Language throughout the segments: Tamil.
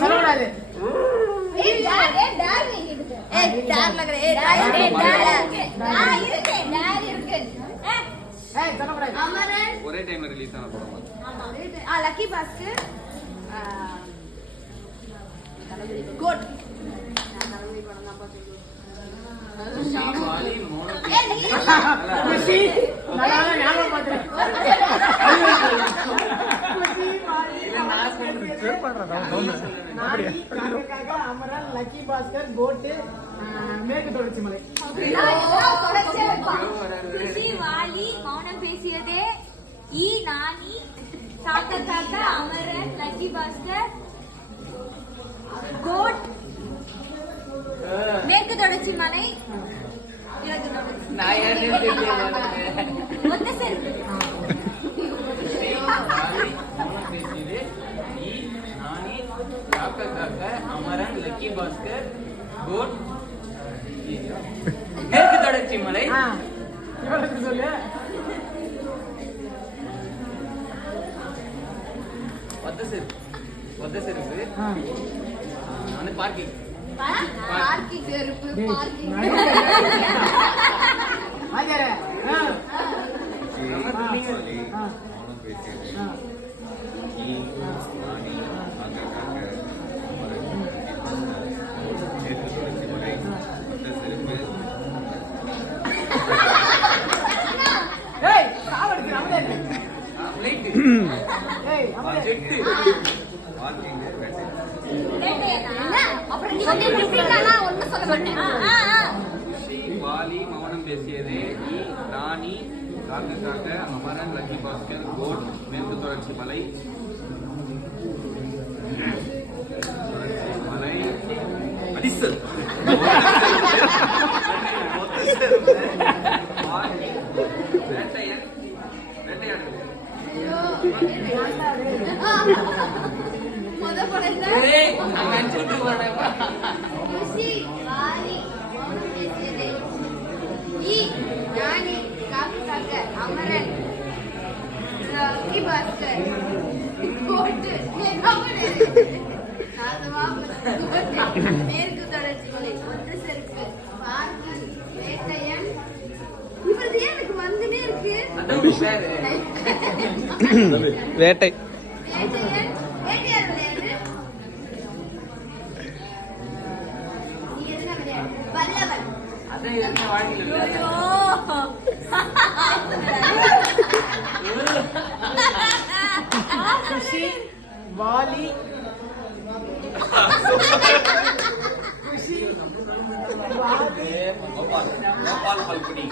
சொல்லக்கூடாது. ஒரே டைம்ல ரிலீஸ் ஆன படம். Lucky Bhaskar GOAT. Amaran, lucky Bhaskar, GOAT, மேற்கு தொடர்ச்சி மலை. குஷி, வாலி, மௌனம் பேசியதே, ஈ, நானி, சாக்கா காக்கா, அமரன், லக்கி பாஸ்கர், கோட், மேற்கு தொடர்ச்சி மலை, ஒத்த செருப்பு. அமரன், லக்கி பாஸ்கர், கோட், மேற்கு தொடர்ச்சி மலை. சொல்லு. ஒத்த செருப்பு. ஒத்த செருப்பு வந்து பார்க்கிங். பார்க்கிங் செருப்பு. பார்க்கிங். வாலி, மௌனம் பேசியதே, ராணி, காக்க காக்க, அமரன், லக்கி பாஸ்கர், கோட், மேற்கு தொடர்ச்சி மலை, மலை, அடிசல், வேட்டையன், வேட்டையாடு. குஷி, வாலி, மௌனம் பேசியதே, ஈ, நானி, காக்கா காக்கா, அமரன், லக்கி பாஸ்கர், கோட்டு, மேற்கு தொடர்ச்சி மலை, ஒத்த செருப்பு, பார்க்கிங், வேட்டையன். இவரது எனக்கு வந்துனே இருக்கு. வேட்டை. வேட்டையன், வேட்டையார் விளையாடு. நீ என்ன விளையாடு? வல்லவன். குஷி, வாலி, குஷி, கோபால் பல்குடி.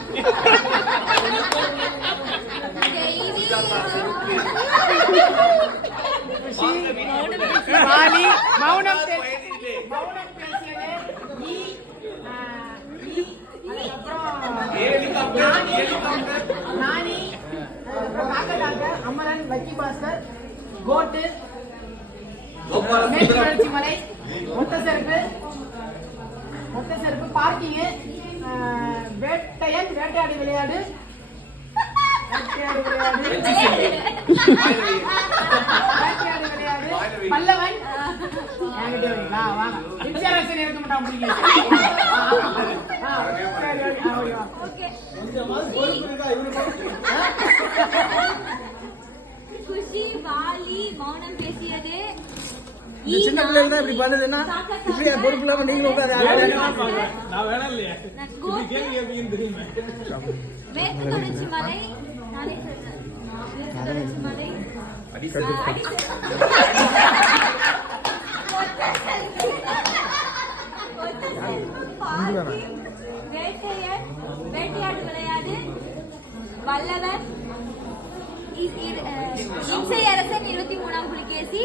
வாலி, மௌனம் பேசியதே, நானி, காக்க காக்க, அமரன், லக்கி பாஸ்கர், கோட்டு, மேற்கு தொடர்ச்சி மலை, ஒத்த செருப்பு, பார்க்கிங், வேட்டையன், வேட்டையாடி விளையாடு, பல்லவன். இருக்க மாட்டான். குஷி, வாலி, மௌனம் பேசியது, சின்ன பிள்ளைங்க இப்படி பண்ணுதுன்னா இப்படி பொறுப்பு இல்லாம நீங்களும் உட்காந்து மேற்கு தொடர்ச்சி மலை, நானே சொல்றேன். மேற்கு தொடர்ச்சி மலை, வேட்டையன், வேட்டையாடு விளையாடு, வல்லவன், இசை அரசன், 23ஆம் புலிகேசி.